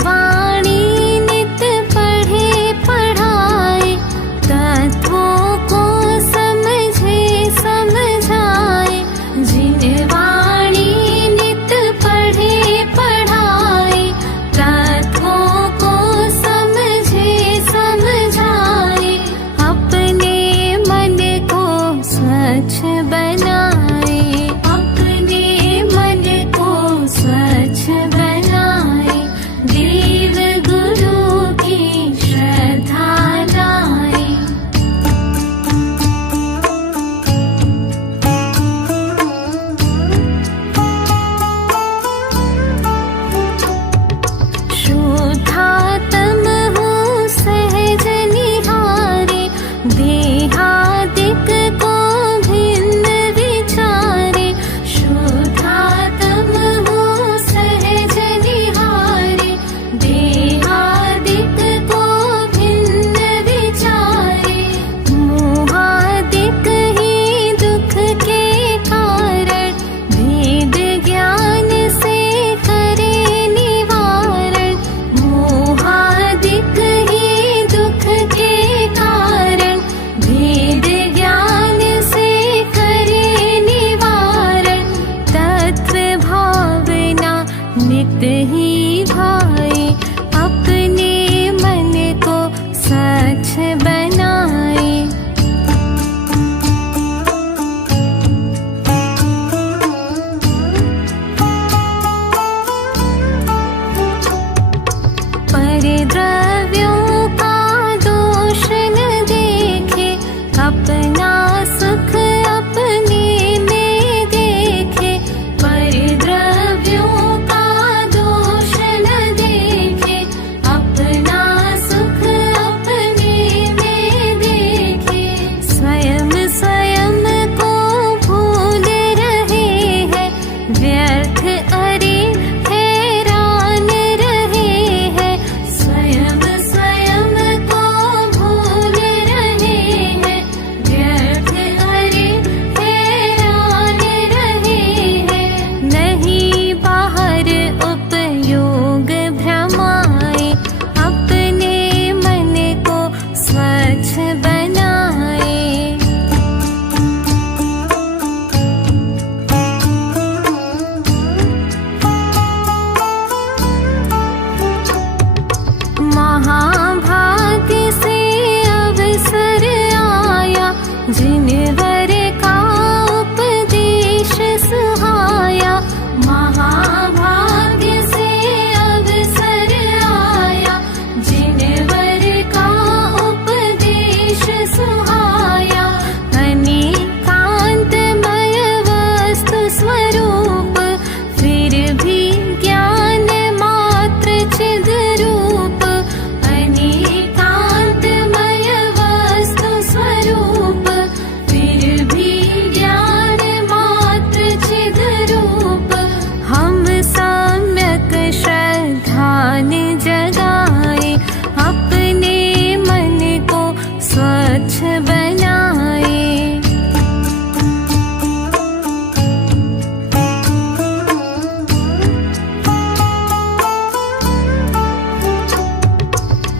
वाणी नित पढ़े पढ़ाए, तत्वों को समझे समझाए। जिन वाणी नित पढ़े पढ़ाए, तत्वों को समझे समझाए। अपने मन को स्वच्छ बनाए, अपने मन को स्वच्छ बनाए। देव गुरु की श्रद्धा लाए। शुद्धात्म हो सहज निहारे, देहादिक को भिन्न विचारे। शुद्धात्म हो सहज निहारे, देहादिक को भिन्न विचारे। मोहादिक ही दुख के कारण, भेद ज्ञान से करे निवारण। मोहादिक ही दुख के कारण, भेद ज्ञान से करे निवारण। तत्व भावना नित ही भाए, अपने मन को स्वच्छ बनाए। परिद्रव्यों का दोष न देखे, अपना सुख अपने में देखे। परिद्रव्यों का दोष न देखे, अपना सुख अपने में देखे। स्वयं स्वयं को भूल रहे हैं, व्यर्थ अरे हैरान रहे हैं। स्वयं स्वयं को भूल रहे हैं, व्यर्थ अरे हैरान रहे हैं। नहीं बाहर उपयोग भ्रमाए, अपने मन को स्वच्छ बनाए। महाभाग्य से अवसर आया, जिन वर का उपदेश सुहाया। महाभाग्य से अवसर आया, जिन वर का उपदेश सुहाया। अनेकांतमय वस्तु स्वरूप, फिर भी ज्ञान मात्र चिद रूप। अनेकांतमय वस्तु स्वरूप, फिर भी ज्ञान मात्र चिद रूप। हम सम्यक श्रद्धान जगाए, अपने मन को स्वच्छ बनाए।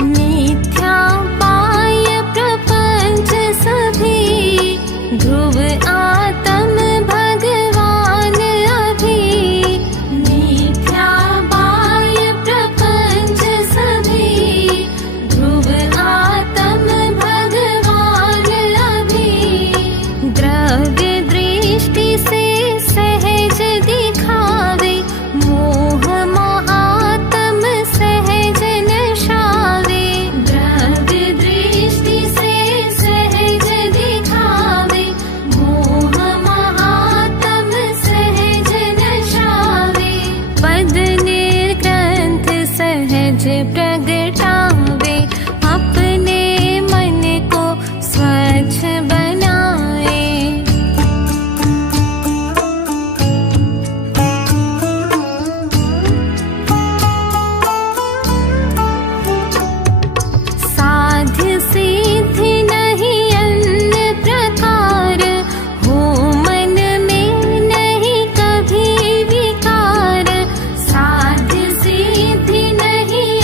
मिथ्या पाय प्रपंच सभी, ध्रुव आत्म भगवान अभी। मिथ्या पाय प्रपंच सभी, ध्रुव आत्म भगवान अभी। द्रव्य दृष्टि से सहज दिखावे, मोह महात्म सहज नशावे। द्रव्य दृष्टि से सहज दिखावे, मोह महात्म सहज नशावे। पद निर्ग्रंथ सहज प्रगटावे, अपने मन को स्वच्छ बनाए। साध्य सिद्धि नहीं अन्य प्रकार, हो मन में नहीं कभी विकार। साध्य सिद्धि नहीं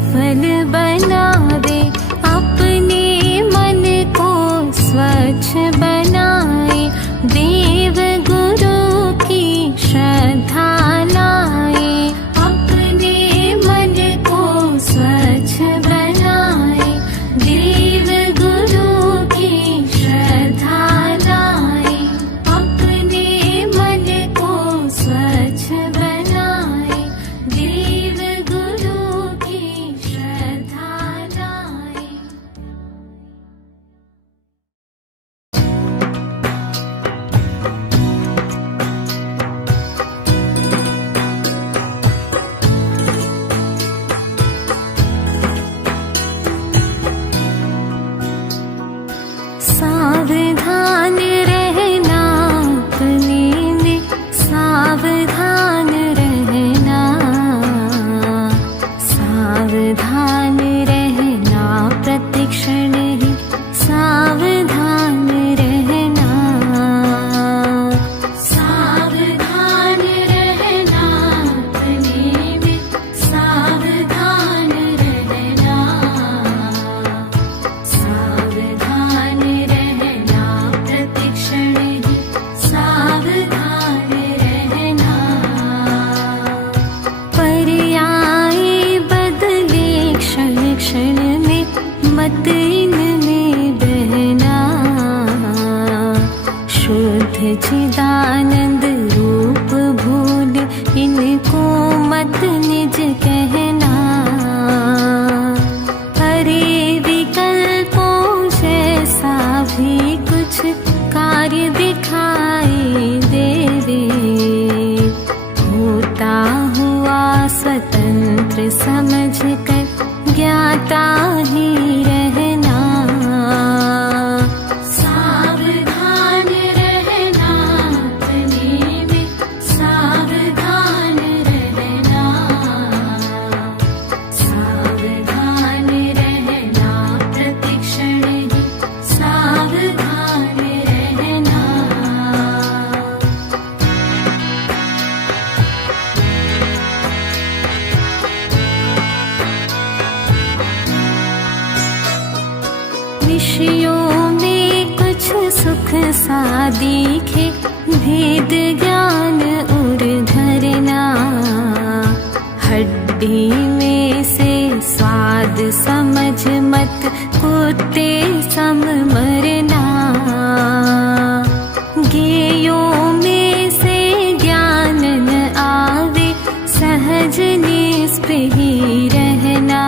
सफल बनावे, अपने मन को स्वच्छ बनाए, देव गुरु की श्रद्धा लाए, अपने मन को स्वच्छ बनाए, देव गुरु की श्रद्धा लाए, अपने मन को स्वच्छ बनाए, देव गुरु की श्रद्धा लाए। सावधान रहना अपने में, सावधान रहना, सावधान रहना प्रतिक्षण ही, सावधान रहना, सावधान रहना अपने में, सावधान रहना, सावधान रहना प्रतिक्षण ही, सावधान रहना। पर्याय बदले क्षण क्षण में, मत इनमें बहना, शुद्ध चिदानंद रूप भूल इनको मत निज कहना। हरे विकल्पों जैसा भी कुछ कार्य दिखाई देवे, होता हुआ स्वतंत्र समझ कर ज्ञाता ही रहना। सावधान रहना अपने में, सावधान रहना, सावधान रहना प्रतिक्षण ही, सावधान रहना। विषयों में कुछ सुख सा दिखे, भेद ज्ञान उर धरना, हड्डी में से स्वाद समझ मत कुत्ते सम मरना। गेयों में से ज्ञान न आवे, सहज निष्प्रही रहना,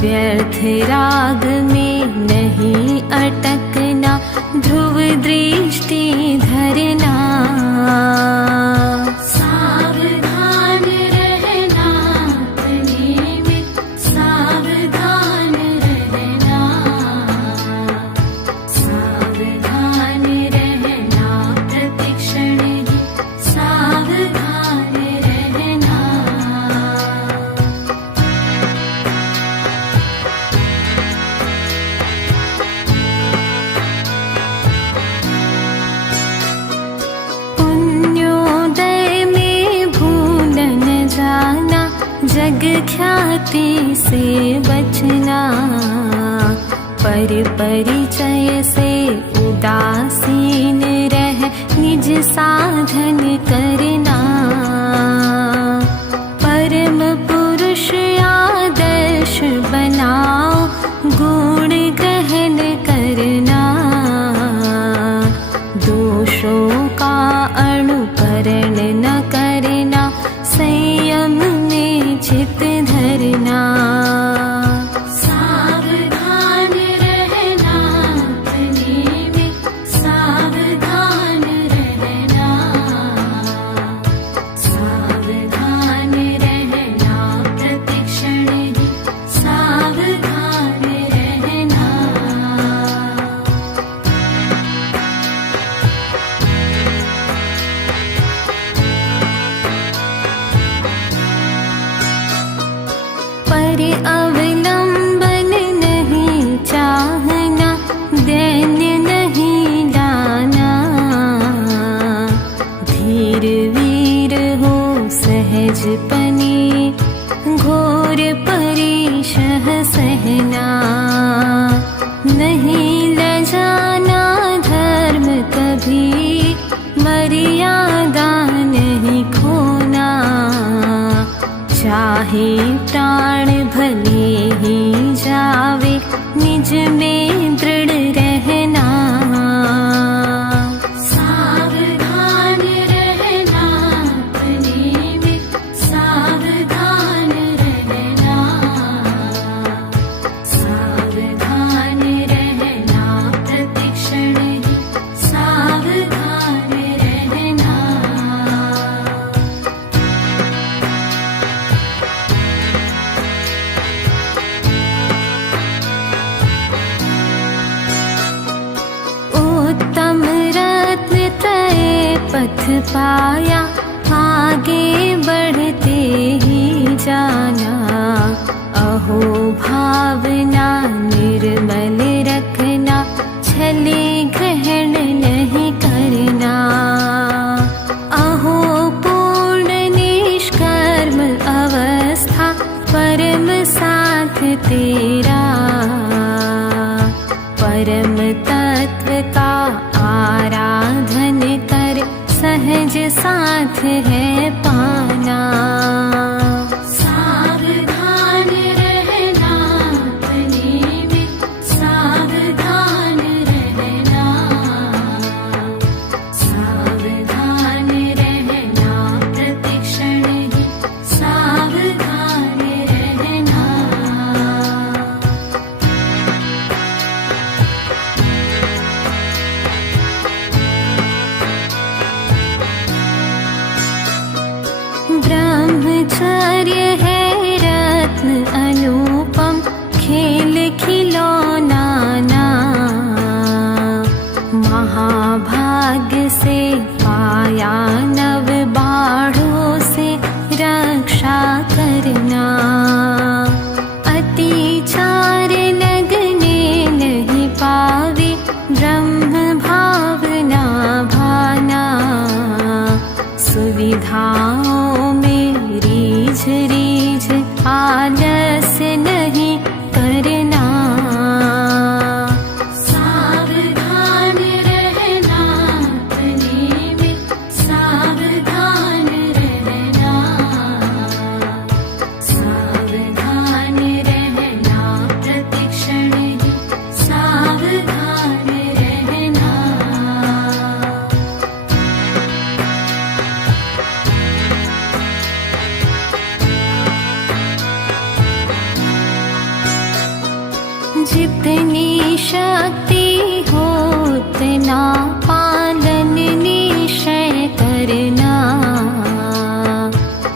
व्यर्थ राग में नहीं अटकना, ध्रुव दृष्टि धरना। सावधान रहना अपने में, सावधान रहना, सावधान रहना प्रतिक्षण ही, सावधान रहना। पुण्योदय में भूल न जाना, जग ख्याति से बचना, पर परिचय से उदासीन रह निज साधन करना। परम पुरुष आदर्श बनाओ, गुण ग्रहण करना, दोषों का अनुकरण न करना, संयम में चित धरना। सावधान रहना अपने में, सावधान रहना, सावधान रहना प्रतिक्षण ही, सावधान रहना। पर अवलंबन नहीं चाहना, दैन्य नहीं लाना, धीर वीर हो सहज पनी, घोर पथ पाया, आगे बढ़ते ही जाना। अहो भावना निर्मल रखना, छले ग्रहण नहीं करना। अहो पूर्ण निष्कर्म अवस्था, परम साथ तेरा। परम तत्व का आराधन कर, सहज साथ है पाना। सावधान रहना अपने में, सावधान रहना। सावधान रहना प्रतिक्षण ही, सावधान रहना। ब्रह्मचर्य है रत्न अनुपम, खेल खिलौना ना। महाभाग्य से पाया, नव बाढ़ों से रक्षा करना। अतिचार लगने नहीं पावे, ब्रह्म भावना भाना। सुविधाओं में रीझ रीझ, आलस्य नहीं करना। सावधान रहना अपने में, सावधान रहना। सावधान रहना प्रतिक्षण ही, सावधान रहना। जितनी शक्ति हो उतना पालन निश्चय करना।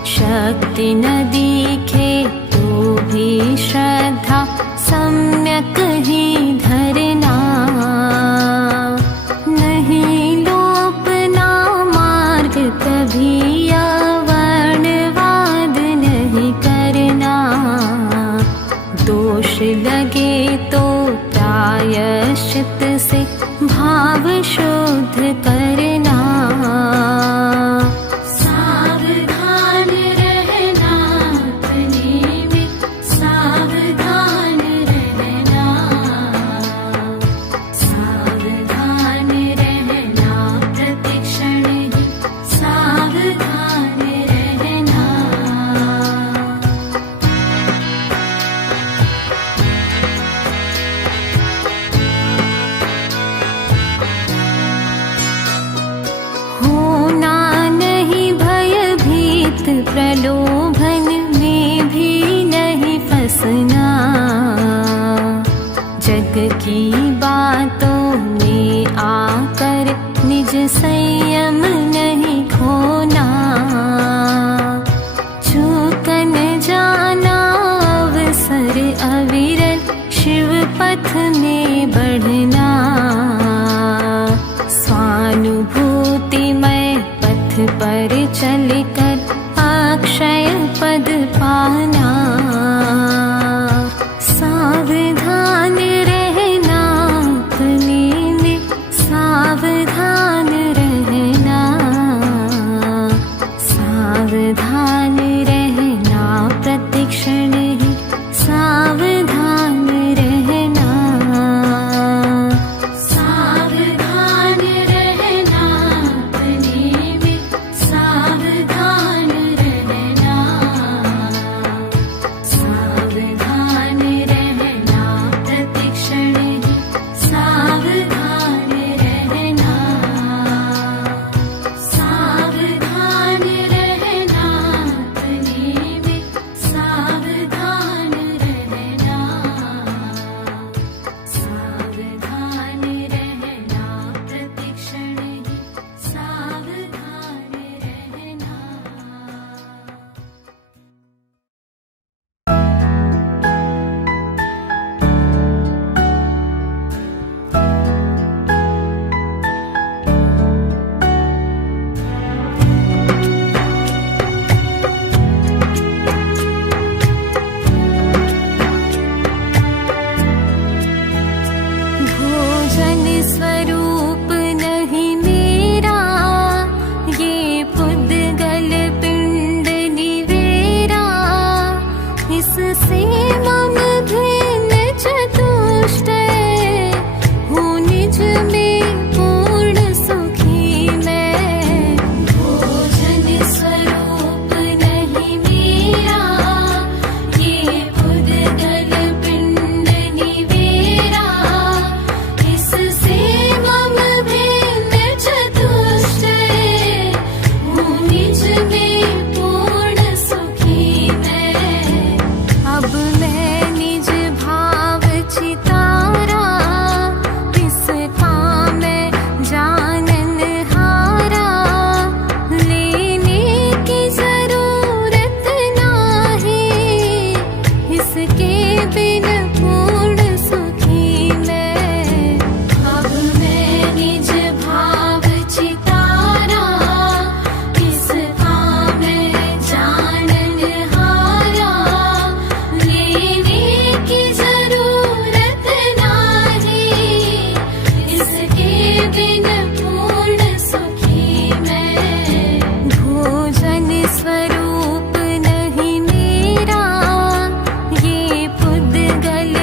शक्ति न दिखे तो भी श्रद्धा सम्यक ही धरना। नहीं लोपना मार्ग कभी, अवर्णवाद नहीं करना। दोष लगे तो प्रायश्चित से भाव शुद्ध करना। सावधान रहना अपने में, सावधान रहना। सावधान रहना प्रतिक्षण ही, सावधान रहना। होना नहीं भयभीत, प्रलोभन में भी नहीं फंसना। जग की बातों में आकर निज संयम नहीं खोना। चूकन जाना अवसर अविरल, शिव पथ में बढ़ना। स्वानुभूतिमय पथ पर चलकर अक्षय पद पाना। सावधान रहना अपने में, सावधान रहना। सावधान रहना प्रतिक्षण ही, सावधान रहना। बिन पूर्ण सुखी मैं। अब मैं निज भाव चितारा, इसका मैं जानन हारा। लेने की जरूरत नाही, इसके बिन पूर्ण सुखी मैं। भोजन स्वरूप नहीं मेरा, ये पुद्गल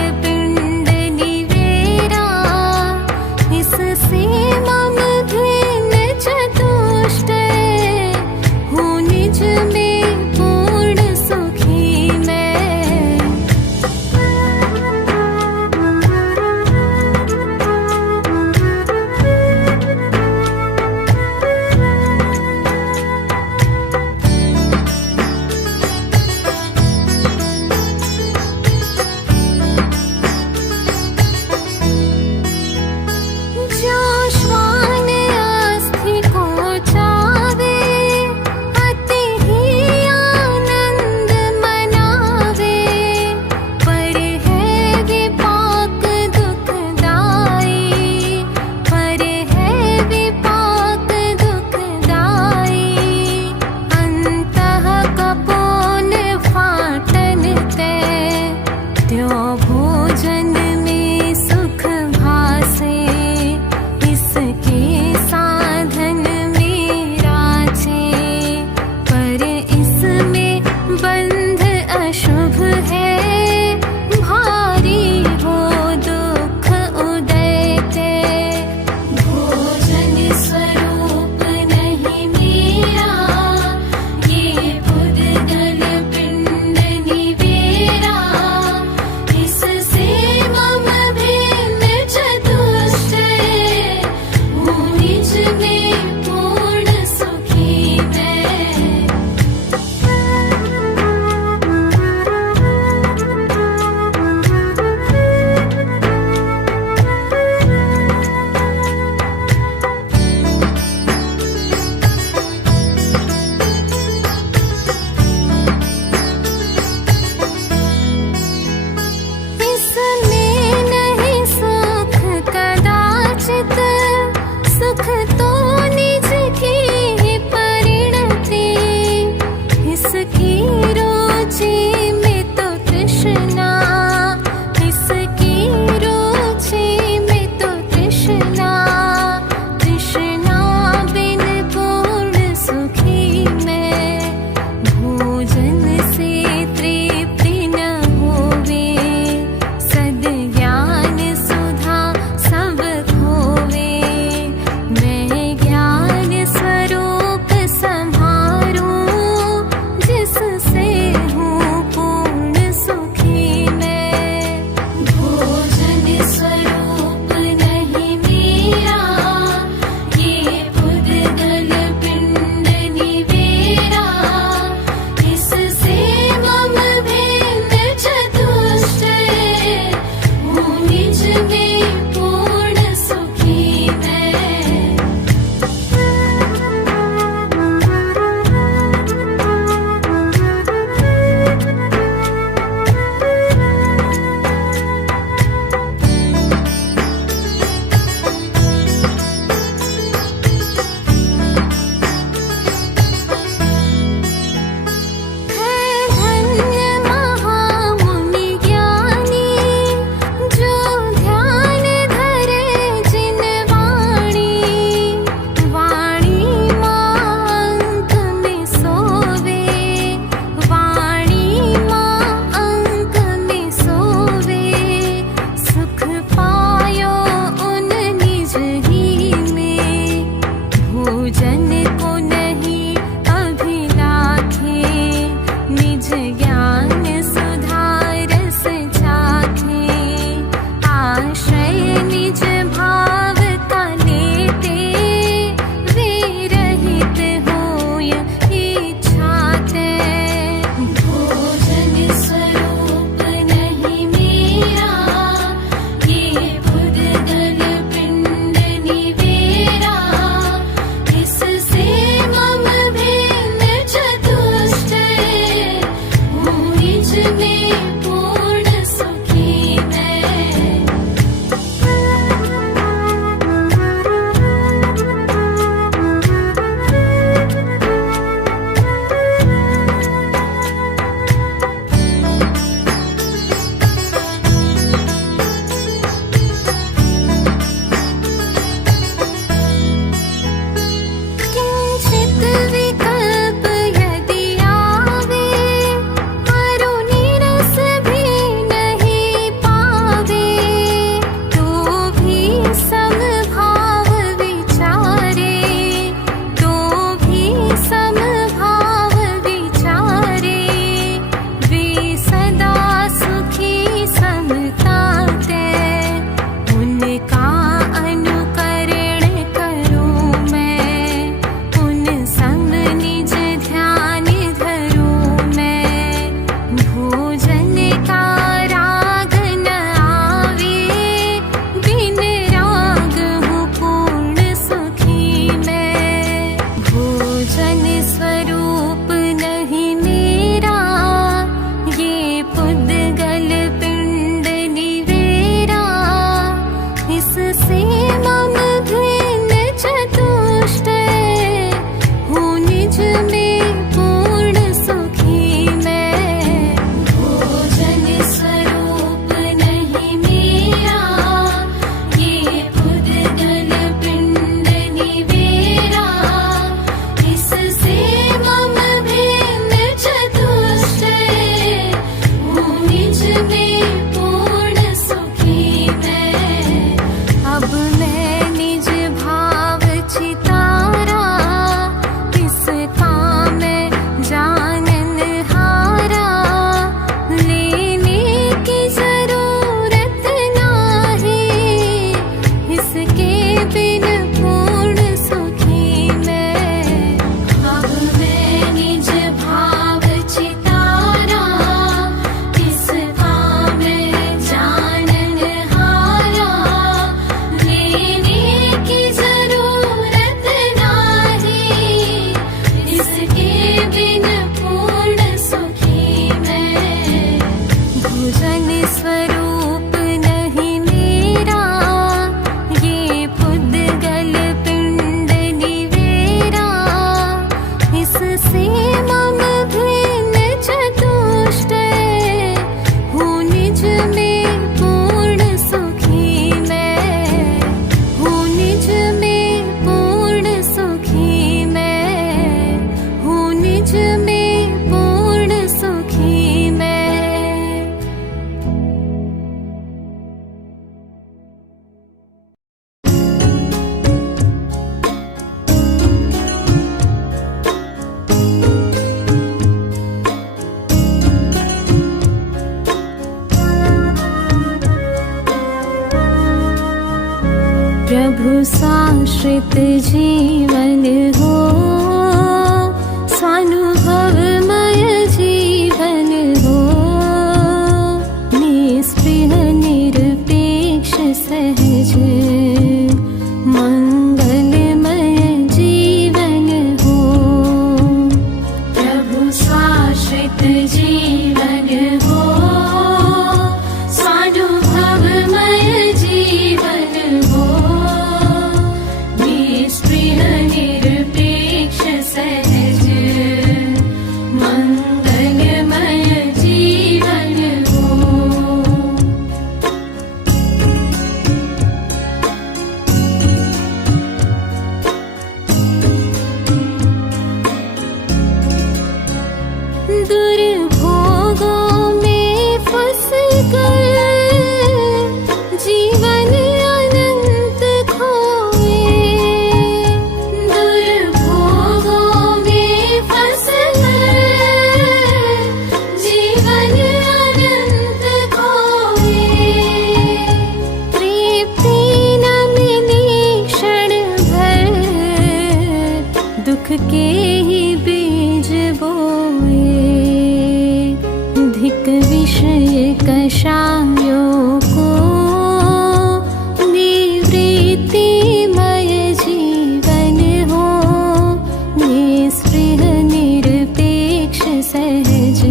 भोजन स्वरूप नहीं मेरा, ये पुद्गल पिंड निवेरा। इससे मम भिन्न चतुष्टय, हूँ निज में पूर्ण सुखी मैं, हूँ निज में पूर्ण सुखी मैं, हूँ निज में पूर्ण सुखी मैं। प्रभु साश्रित जीवन हो, स्वानुभवमय जीवन हो। निस्पृह निरपेक्ष सहज मंगलमय जीवन हो। प्रभु साश्रित जीवन हो, स्वानुभवमय जीवन हो। निस्पृह निरपेक्ष सहज मंगलमय जीवन हो। दुर्भोगों में फंसकर जीवन अनंत खोए। दुर्भोगों में फंसकर जीवन अनंत खोए। तृप्ति न मिली क्षण भर, दुख के ही बीज बोए। धिक विषय कषायों को, निवृत्तिमय जीवन हो। निस्पृह निरपेक्ष सहज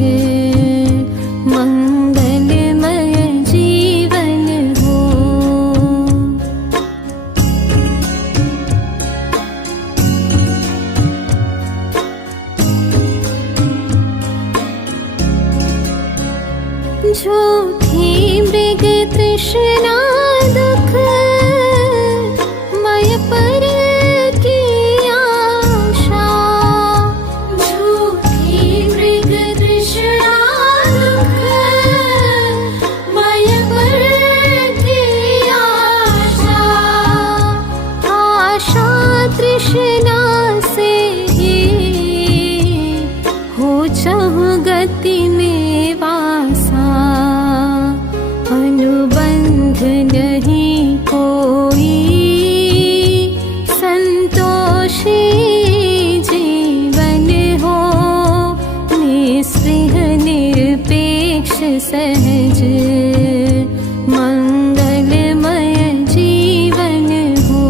मंगलमय जीवन हो। झूठी मृग तृष्णा दुख, मय पर की आशा। झूठी मृग तृष्णा दुख, मय पर की आशा। आशा तृष्णा से ही हो चहु गति में वासा। अनुबंध नहीं कोई, संतोषी जीवन हो। निस्पृह निरपेक्ष सहज मंगलमय जीवन हो।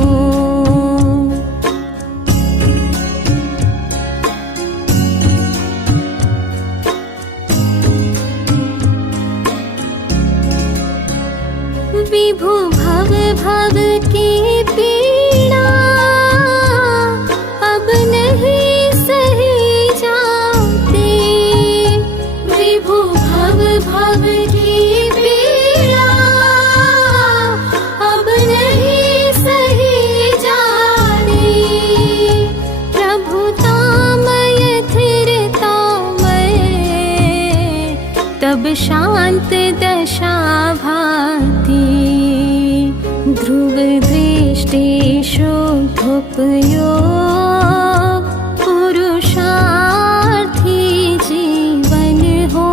विभु भव भव की पीड़ा, अब नहीं सही जाती। विभु भव भव की पीड़ा, अब नहीं सही जाती। प्रभुतामय धीरतामय, तब शांत दशा भाति। ध्रुव दृष्टि शुद्धोपयोग, पुरुषार्थी जीवन हो।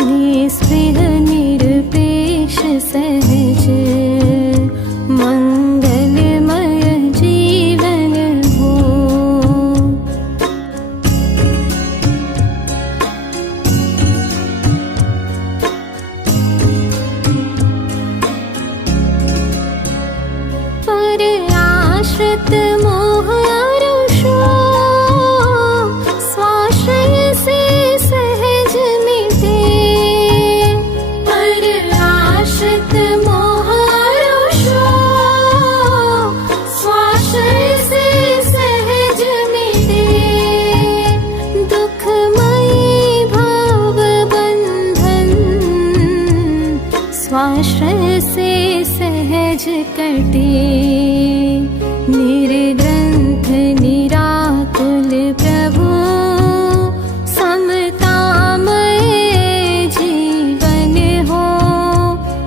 निस्पृह निरपेक्ष सहज मंगलमय जीवन हो। पर आश्रित मोह अरुषो, स्वाश्रय से सहज मिटे। स्वाश्रय से सहज कटे। निर्ग्रंथ निराकुल प्रभु समतामय जीवन हो।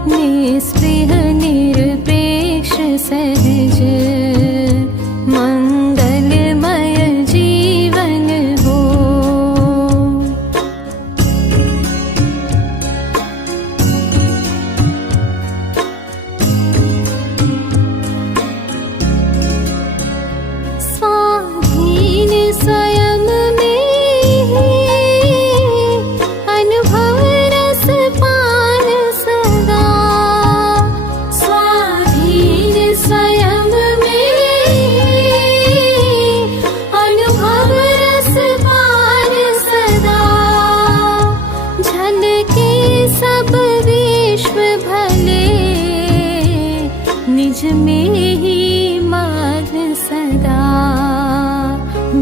निस्पृह निरपेक्ष सहज मंगलमय जीवन हो। स्वाधीन स्वयं में ही अनुभव रस पान सदा। स्वाधीन स्वयं में अनुभव रस पान सदा। झलके सब विश्व भले निज में ही मग्न सदा।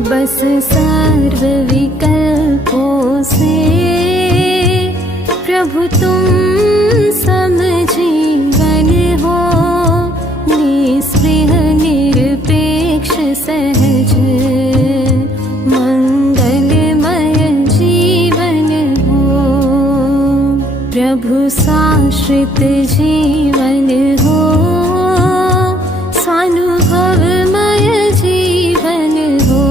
बस सर्व विकल्पों से प्रभु तुम समजीवन हो। निस्पृह निरपेक्ष सहज मंगलमय जीवन हो। प्रभु साश्रित जीवन हो। स्वानुभवमय जीवन हो।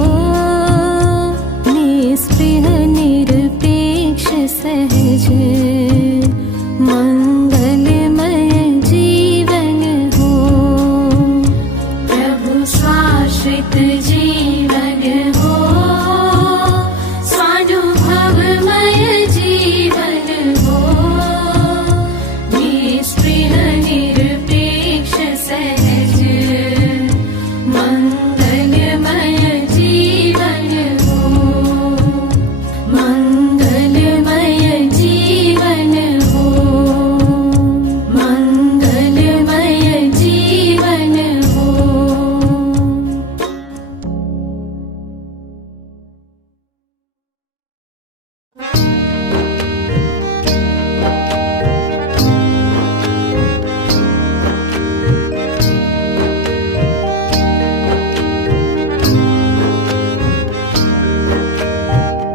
निस्पृह निरपेक्ष सहज मंगलमय जीवन हो। प्रभु स्वाश्रित जीवन हो। स्वानुभवमय जीवन हो। निस्पृह निरपेक्ष सहज मंगलमय जीवन हो। मंगलमय जीवन हो। मंगलमय जीवन हो।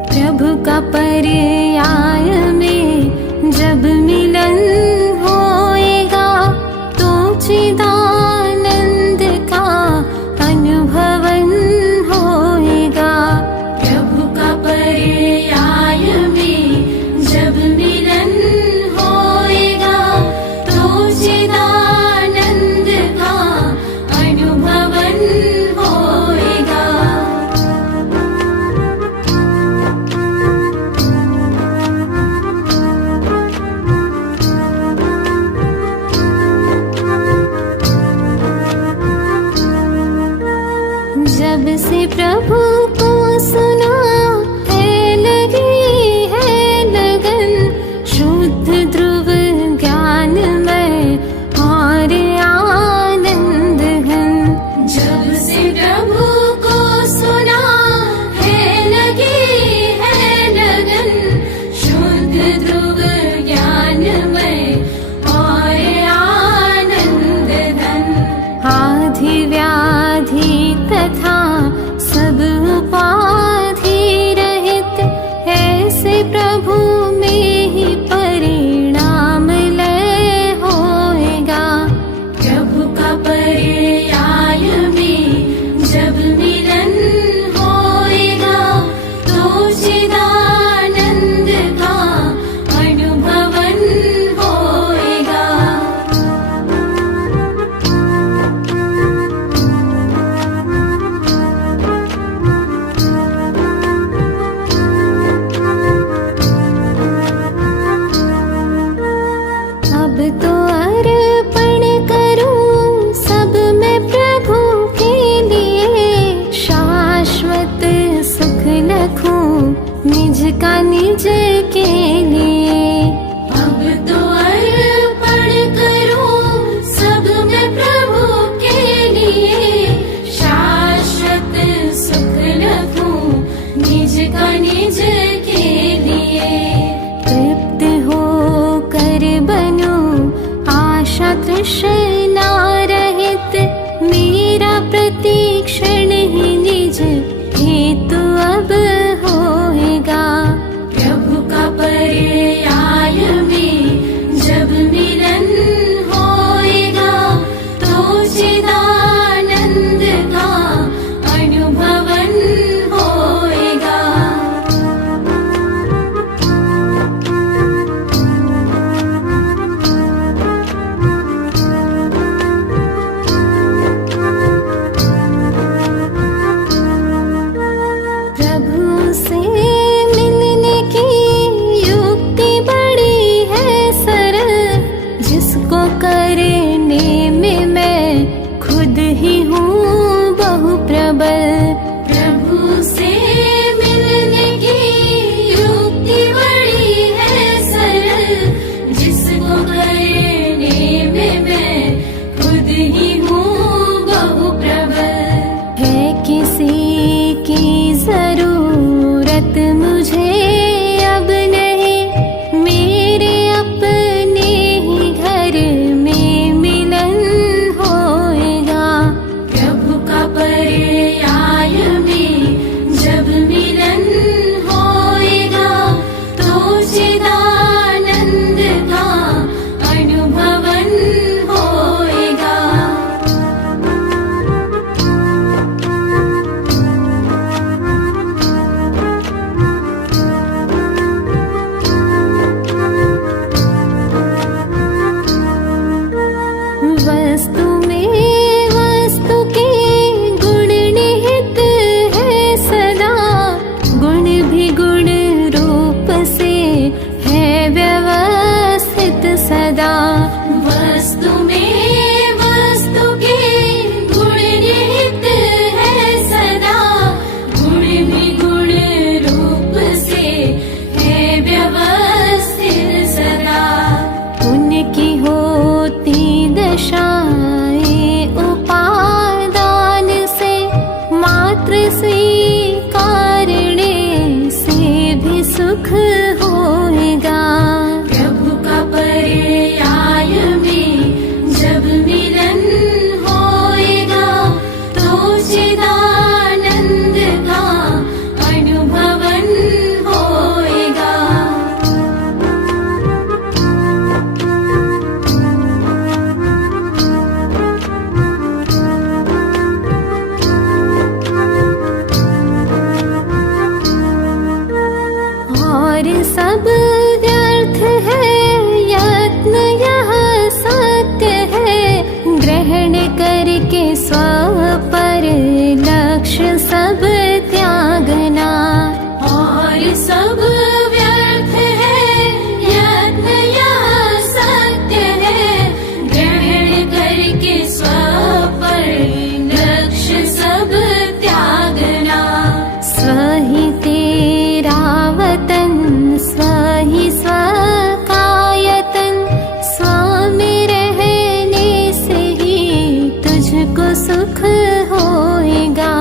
प्रभु का पर्याय में जब मिलन होएगा तो चिदानंद का अनुभवन होएगा। प्रभु का पर्याय में जब मिलन होएगा तो चिदानंद का अनुभवन होएगा। जब से प्रभु को सुना है लगी है लगन। शुद्ध ध्रुव ज्ञान में और आनंद घन। जब से प्रभु को सुना है लगी है लगन। शुद्ध ध्रुव ज्ञान में और आनंद घन। आधि व्याधि तथा सब तृष्णा रहित मेरा प्रतीक्षण ही निज हेतु अब होएगा। प्रभु का पर्याय में जब मिलन होएगा तो चिदानंद का अनुभवन होएगा। प्रभु से मिलने की युक्ति बड़ी है सरल, जिसको करने में मैं खुद ही हूँ बहु प्रबल। प्रभु से मिलने की युक्ति बड़ी है सरल, जिसको करने में मैं खुद ही हूँ बहु प्रबल। है किसी की जरूरत मुझे अब नहीं, मेरे अपने ही घर में मिलन होएगा। प्रभु का पर्याय में जब मिलन होएगा तो चिदानंद का अनुभवन होएगा। वस्तु में वस्तु के गुण निहित है सदा, गुण भी गुण रूप से है व्यवस्थित सदा। वस्तु में वस्तु के गुण निहित है सदा, गुण भी गुण रूप से है व्यवस्थित सदा। उनकी होती दशाएं उपादान से, मात्र से कारणे से भी सुख होएगा। प्रभु का पर्याय में जब मिलन होएगा तो चिदानंद का अनुभवन होएगा। और सब व्यर्थ है यत्न यह सत्य है, ग्रहण करके स्व पर लक्ष्य सब त्यागना। और सब व्यर्थ है यत्न यह सत्य है, ग्रहण करके स्व पर लक्ष्य सब त्यागना। स्व ही तेरा वतन, स्व ही स्व का यतन, स्व में रहने से ही तुझको सुख होएगा।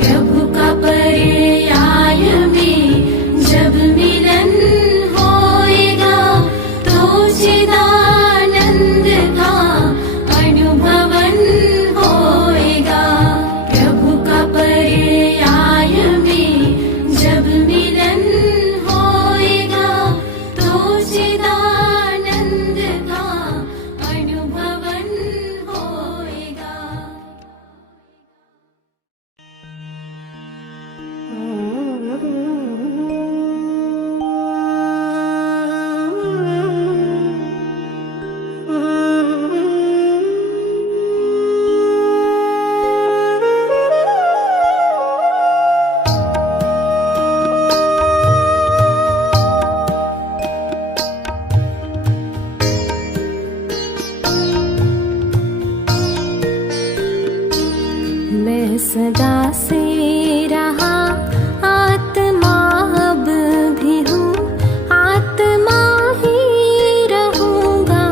प्रभु का पर्याय में जब मिलन होएगा तो चिदानंद का अनुभवन होएगा। प्रभु का पर्याय में जब मिलन होएगा तो चिदानंद का अनुभवन होएगा। मैं सदा से रहा आत्मा, अब भी हूँ आत्मा ही रहूँगा,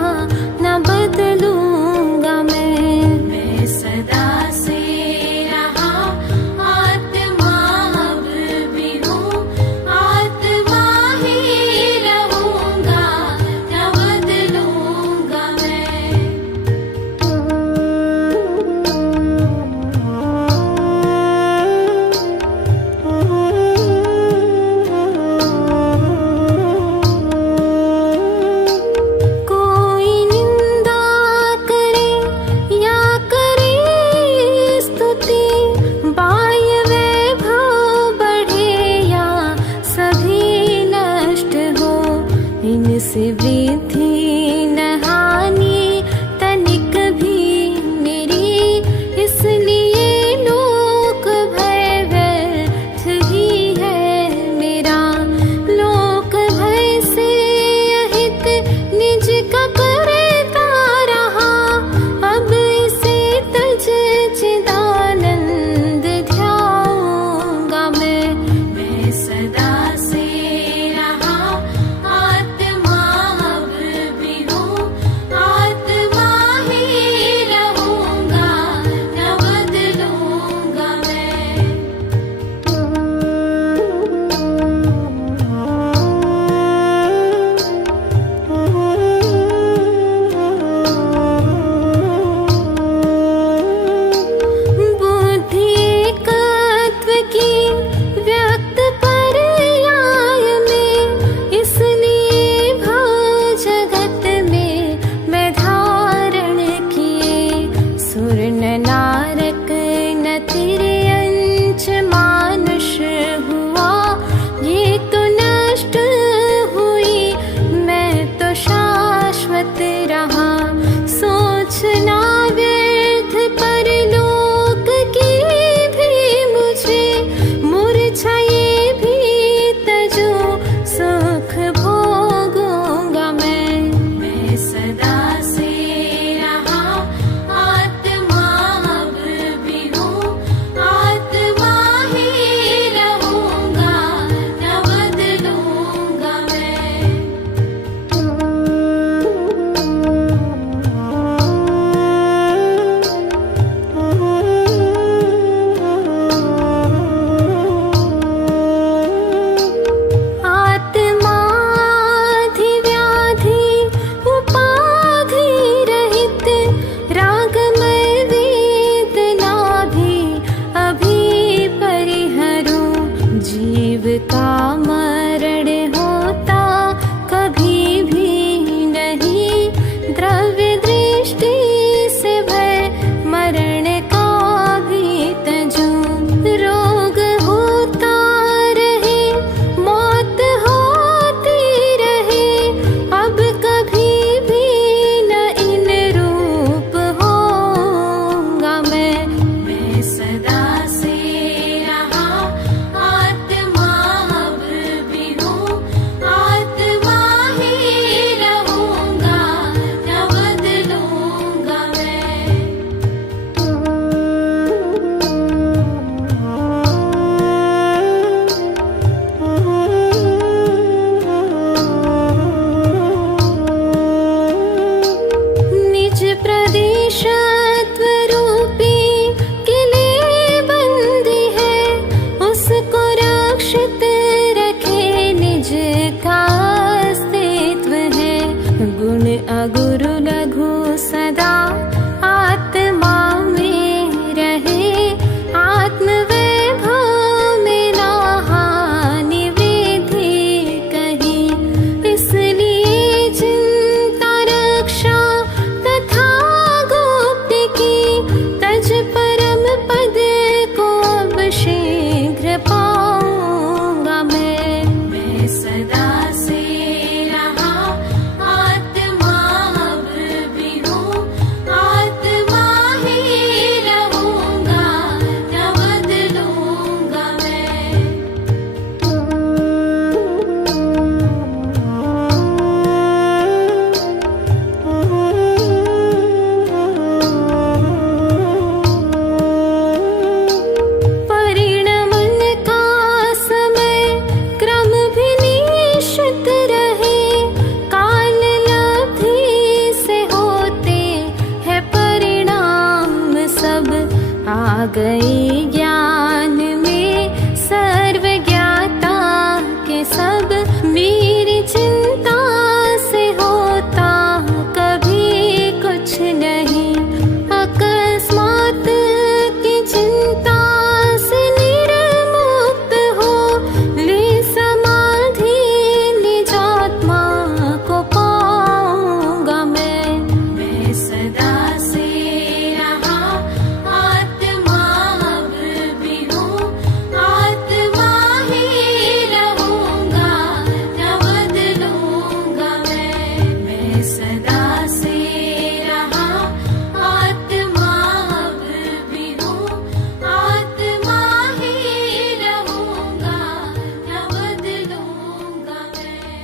न बदलूँगा मैं सदा से रहा आत्मा, अब भी हूँ आत्मा ही रहूँगा, न बदलूँगा मैं। गुण अगुरु लघु सदा आत्मा में रहे। आत्म वैभव में ना हानि वृद्धि कही। इसलिए चिंता रक्षा तथा गुप्त की तज परम पद को अब शीघ्र पाऊंगा मैं सदा से रहा आत्मा अब भी हूँ। आत्मा ही रहूंगा न बदलूंगा परिणमन का समय क्रम भी निश्चित रहे। काल लब्धि से होते हैं परिणाम सब। आ गई ज्ञान में सर्व ज्ञाता के सब। मेरी चिंता से होता कभी कुछ नहीं। अकस्मात की चिंता से निर्मुक्त हो ले समाधि निजात्मा को पाऊंगा मैं सदा से रहा आत्मा अब भी हूँ। आत्मा ही रहूंगा न बदलूंगा मैं सदा से रहा आत्मा अब भी हूँ। आत्मा ही रहूंगा न बदलूंगा मैं।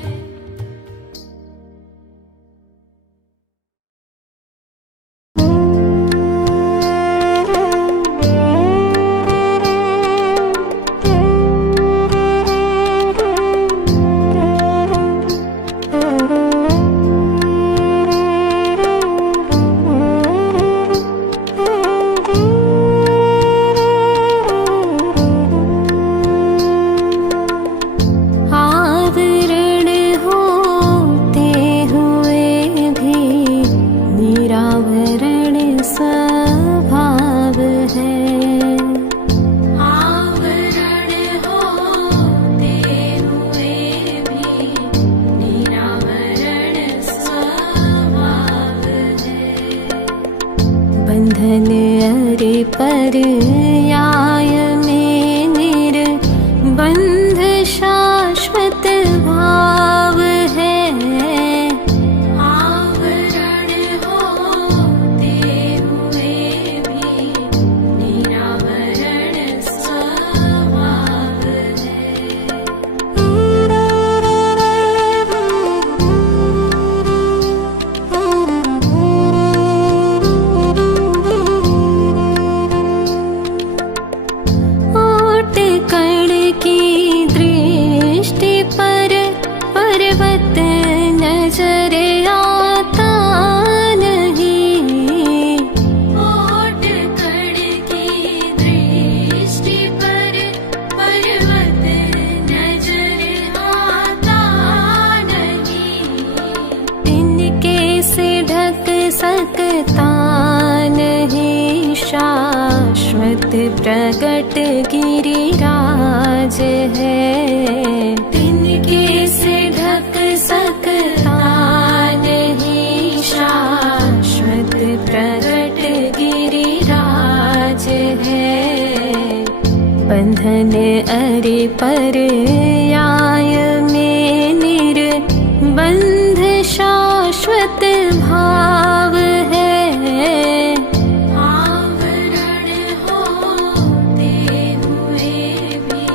आवरण होते हुए भी निरावरण स्वभाव है। आवरण होते हुए भी निरावरण स्वभाव है। बंधन अरे पर्याय में निर्बंध शाश्वत भाव है। आवरण होते हुए भी निरावरण स्वभाव है। ओट कण की दृष्टि पर पर्वत नजर आता नहीं। ओट कण की दृष्टि पर पर्वत नजर आता नहीं। इनके से ढक सकता नहीं शाश्वत प्रगट गिरिराज है। तिनके से ढक सकता नहीं शाश्वत प्रगट गिरिराज है। बंधन अरे पर्याय में निर्बंध शाश्वत भाव है। आवरण होते हुए भी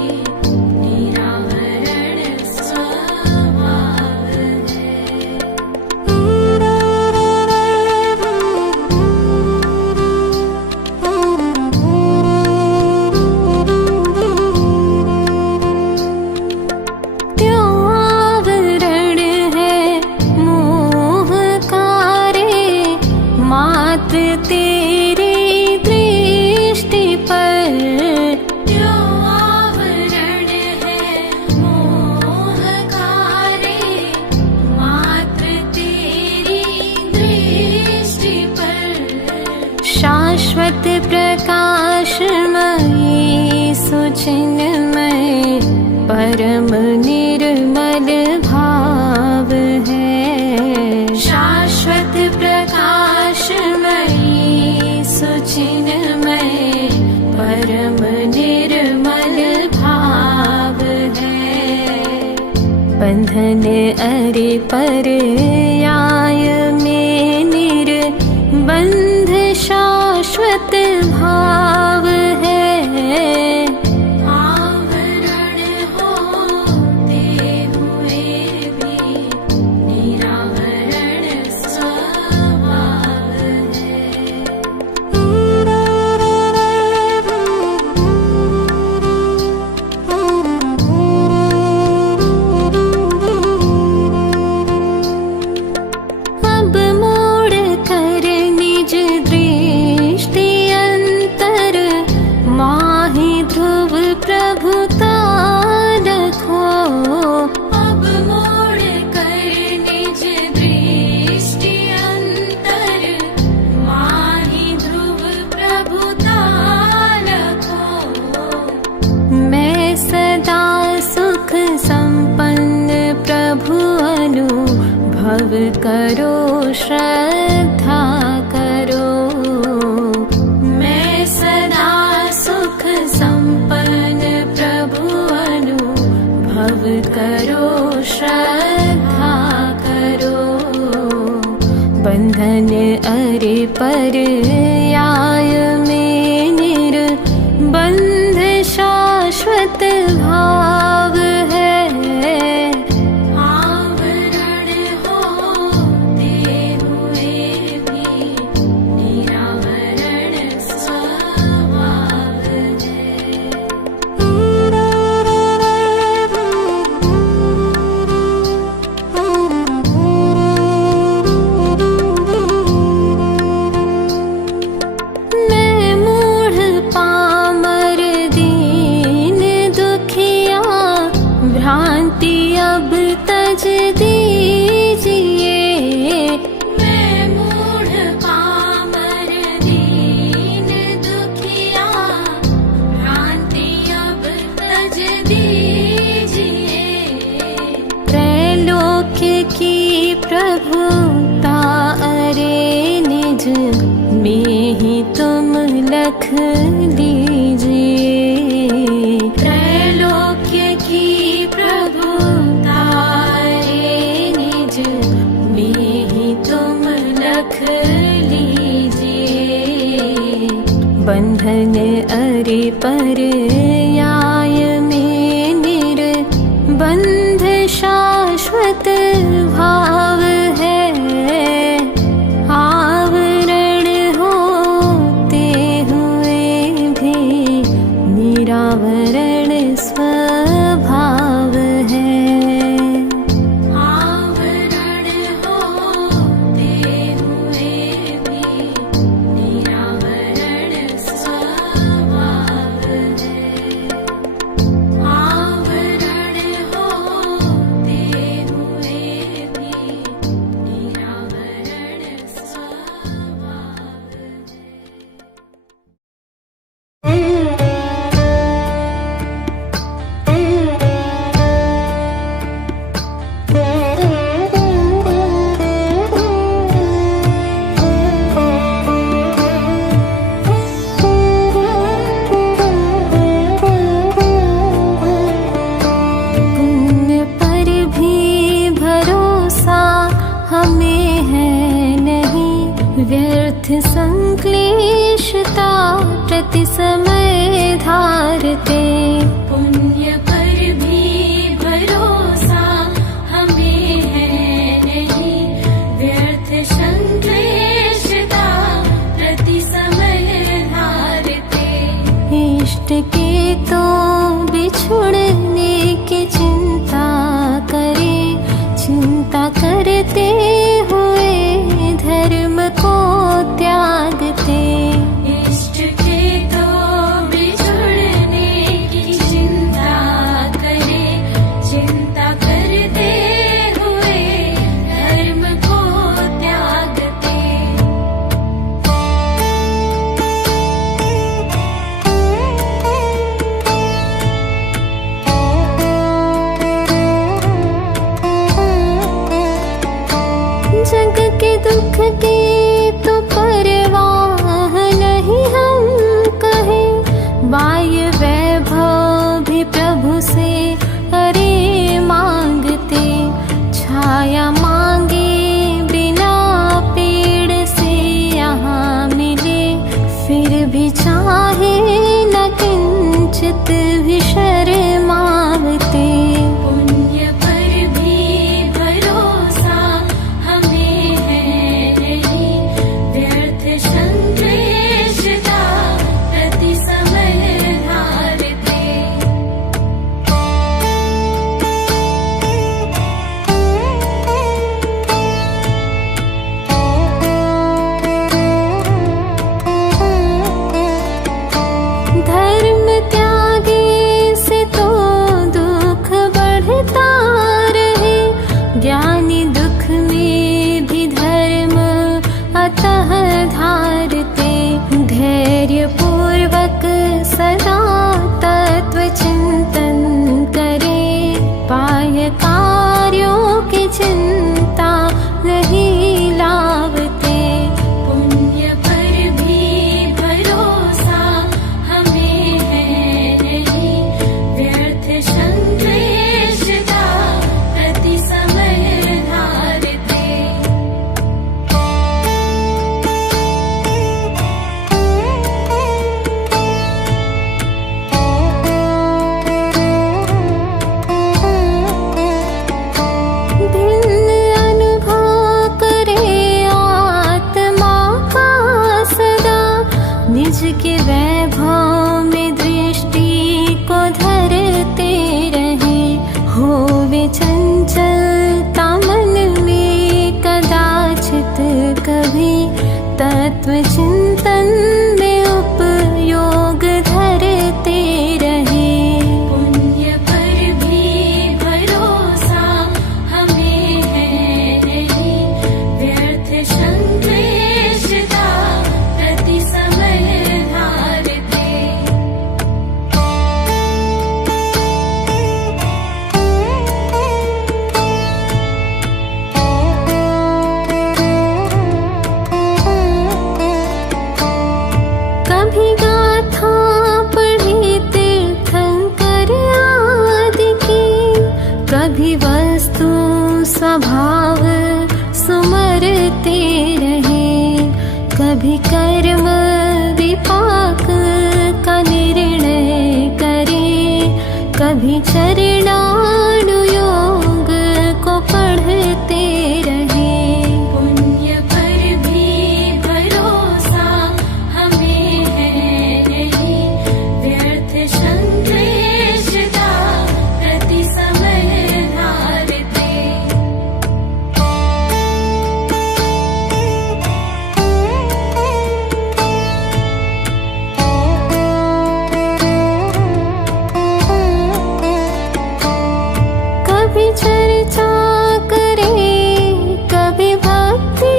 निरावरण स्वभाव है। शाश्वत प्रकाशमयी सुचिन्मय परम निर्मल भाव है। शाश्वत प्रकाशमयी सुचिन्मय परम निर्मल भाव है। बंधन अरे पर्याय में निर्बंध शाश्वत भाव है। आवरण होते हुए भी निरावरण स्वभाव है। अब मोड़ कर निज दृष्टि अंतर माहि ध्रुव प्रभुता रखो। अब मोड़ कर निज दृष्टि अंतर माहि ध्रुव प्रभुता रखो। मैं सदा सुख संपन्न प्रभु अनुभव करो श्रद्धा करो। मैं सदा सुख संपन्न प्रभु अनुभव करो श्रद्धा करो। बंधन अरे पर्याय में निर्बंध शाश्वत भाव है। आवरण होते हुए भी निरावरण स्वभाव है। मैं मूढ़ पामर दीन दुखिया भ्रांति अब तज दीजिए। मैं मूढ़ पामर दीन दुखिया भ्रांति अब तज दीजिए। त्रैलोक्य की प्रभुता अरे निज में ही तुम लख लीजिए। त्रैलोक्य की प्रभुता अरे निज में ही तुम लख लीजिए। बंधन अरे पर्याय में निर्बंध शाश्वत भाव है। आवरण होते हुए भी निरावरण स्वभाव है। आवरण होते हुए भी निरावरण स्वभाव है। आवरण होते हुए भी निरावरण स्वभाव है। पुण्य पर भी भरोसा हमें है नहीं। व्यर्थ संक्लेशता प्रति समय धारते। पुण्य पर भी भरोसा हमें है नहीं। व्यर्थ संक्लेशता प्रति समय धारते। इष्ट के तो बिछुड़ने की चिंता करे। चिंता करते हुए धर्म को त्यागते। इष्ट के तो बिछुड़ने की पूजत भी शर्मावते। पुण्य पर भी भरोसा हमें है नहीं, व्यर्थ संक्लेशता प्रति समय धारते। धर्म त्यागे से तो दुख बढ़ता रहे, ज्ञानी दुख में भी धर्म अतः धारते। धैर्य पूर्वक सदा तत्व चिंतन करे, पाय कार्यों की चिंता नहीं लावते। पुण्य पर भी भरोसा हमें है नहीं, व्यर्थ संक्लेशता प्रति समय धारते। भिन्न अनुभव करे आत्मा का सदा, निज के वैभव में दृष्टि को धरते रहे। होवे चंचलता मन में कदाचित कभी, तत्व चिंतन में उपयोग धरते रहे। पुण्य पर भी भरोसा हमें है नहीं, व्यर्थ संक्लेशता प्रति समय धारते। कभी गाथा पढ़ी तीर्थंकर आदि की, कभी वस्तु स्वभाव सुमरते रहे। कभी कर्म विपाक का निर्णय करे, कभी चरणानुयोग को पढ़ते रहे। पुण्य पर भी भरोसा हमें है नहीं, व्यर्थ संक्लेशता प्रति समय धारते। कभी चर्चा करे, कभी भक्ति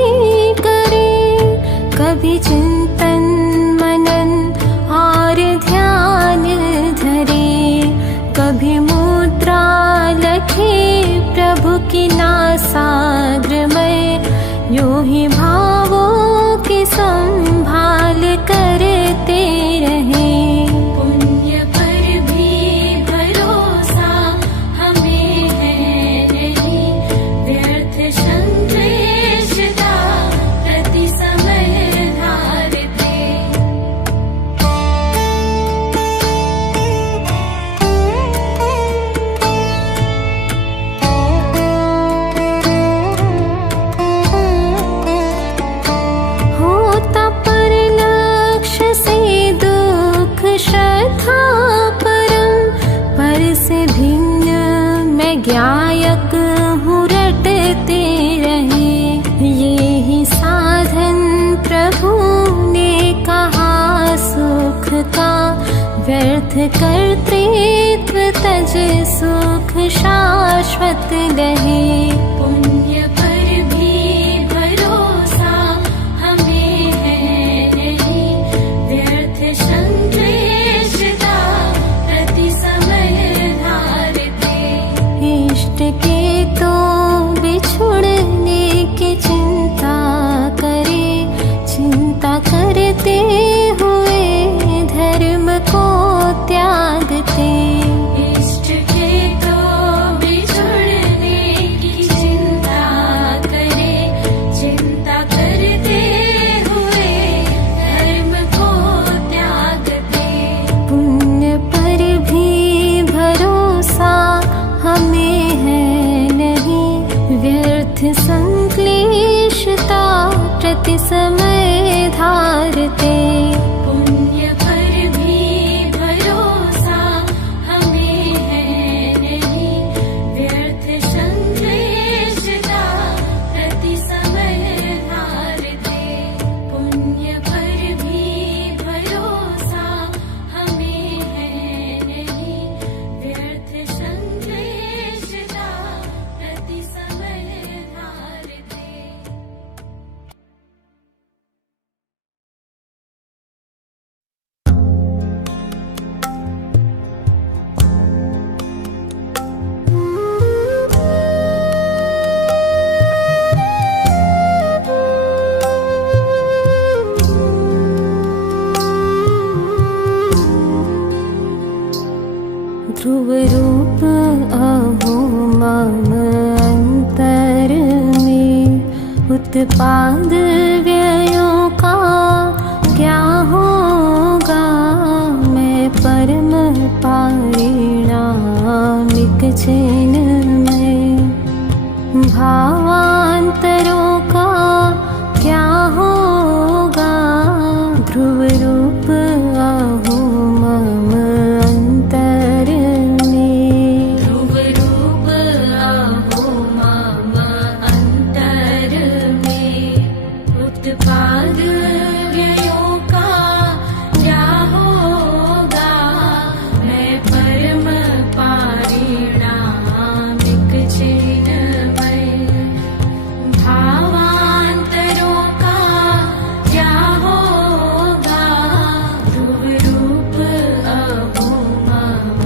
करे, कभी चिंतन मनन और ध्यान धरे। कभी मुद्रा लखे प्रभु की नासाग्र में, यूं ही भावों की संभाल करते रहे। पुण्य पर भी भरोसा हमें है नहीं, व्यर्थ संक्लेशता प्रति समय धारते। होता पर लक्ष्य से दुख श्रद्धा परम, पर से भिन्न मैं ज्ञायक हूँ रटते रहे। ये ही साधन प्रभु ने कहा सुख का, व्यर्थ कर्तृत्व तज सुख शाश्वत लहे। पुण्य पर भी भरोसा हमें है नहीं, व्यर्थ संक्लेशता प्रति समय धारते। इष्ट के तो बिछुड़ने की चिंता करे, चिंता करते हुए धर्म को त्यागते। इष्ट के तो बिछुड़ने की चिंता भांति समय धारते। पुण्य पर भी भरोसा हमें है नहीं, व्यर्थ संक्लेश का प्रति समय धारते। पुण्य पर भी भरोसा हमें है नहीं, व्यर्थ संक्लेश का प्रति समय धारते। ध्रुव रूप अहो मम अंतर में, उत्पाद व्ययों का क्या होगा। मैं परम पारिणामिक चिन्मय, भावांतरों का क्या होगा। ध्रुव रूप अहो मम अंतर में, ध्रुव रूप अहो मम अंतर में, उत्पाद व्ययों का क्या होगा। मैं परम पारिणामिक चिन्मय, भावांतरों का क्या होगा। ध्रुव रूप अहो मम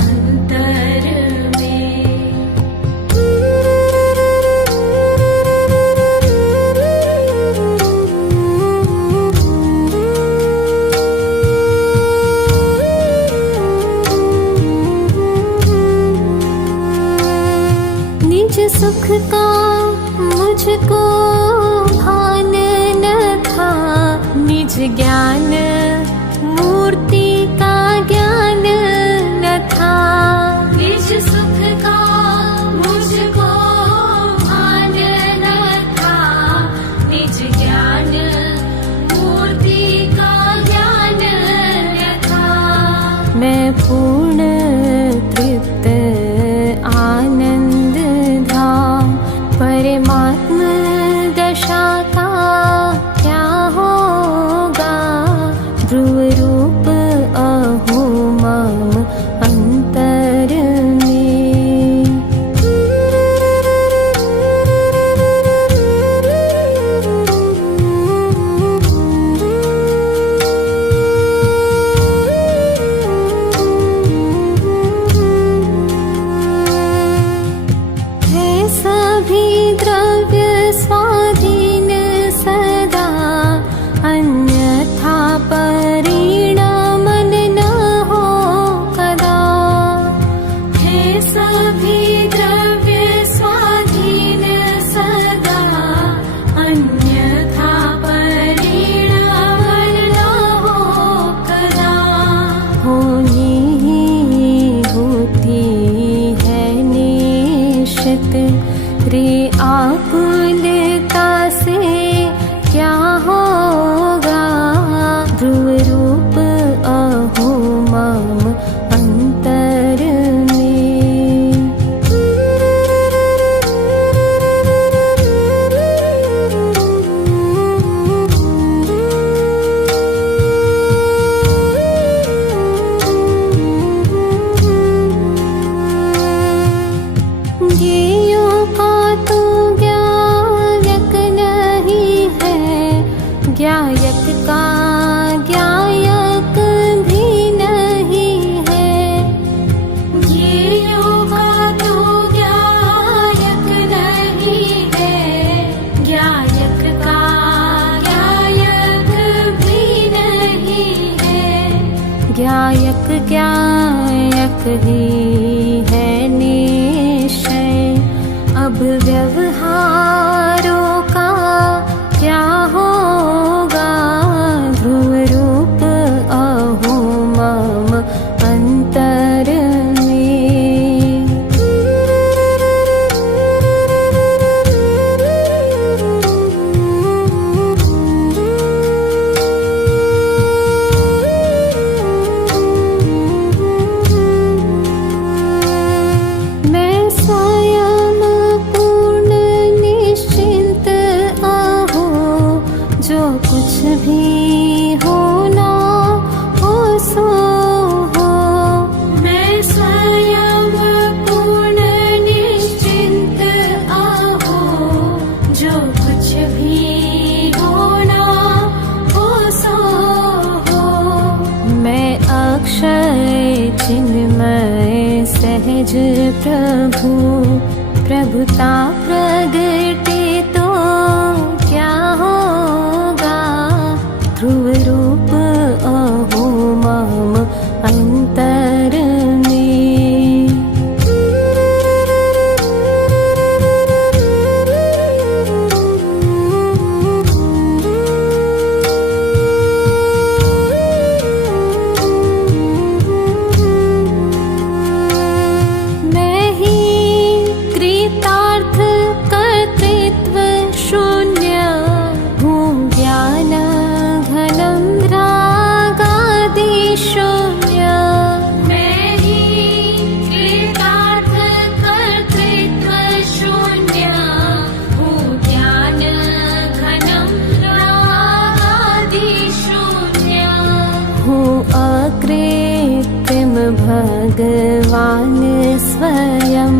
अंतर में। निज सुख का मुझको भान न था, निज ज्ञान मूर्ति का ज्ञान न था। निज सुख का मुझको भान न था, निज ज्ञान मूर्ति का ज्ञान न था। मैं पूर्ण तृप्त आनंद धाम परमात्म दशा का क्या होगा। ध्रुव रूप अहो मम अंतर में। है सभी द्रव्य स्वाधीन सदा, अन्यथा परिणामन न हो कदा। है सभी द्रव्य स्वाधीन सदा, अन्यथा परिणामन न हो कदा। होनी ही होती है निश्चित रे आकुलता से क्या होगा। ध्रुव रूप अहो मम अंतर में। ज्ञेयों का तो ज्ञायक नहीं है, ज्ञायक का ज्ञायक भी नहीं है। ज्ञेयों का तो ज्ञायक नहीं है, ज्ञायक का ज्ञायक भी नहीं है। ज्ञायक ज्ञायक ही है निश्चय, अब व्यवहारों का क्या होगा। ध्रुव रूप अहो मम अंतर में। प्रभु प्रभुता प्रगटे तो क्या होगा। ध्रुव रूप अहो मम अंतर में। मैं ही कृतार्थ कर्तृत्व शून्य हूँ, ज्ञान घनम रागादि शून्य। मैं ही कृतार्थ कर्तृत्व शून्य हूँ, ज्ञान घनम रागादि शून्य। हूँ अकृत्रिम भगवान स्वयं,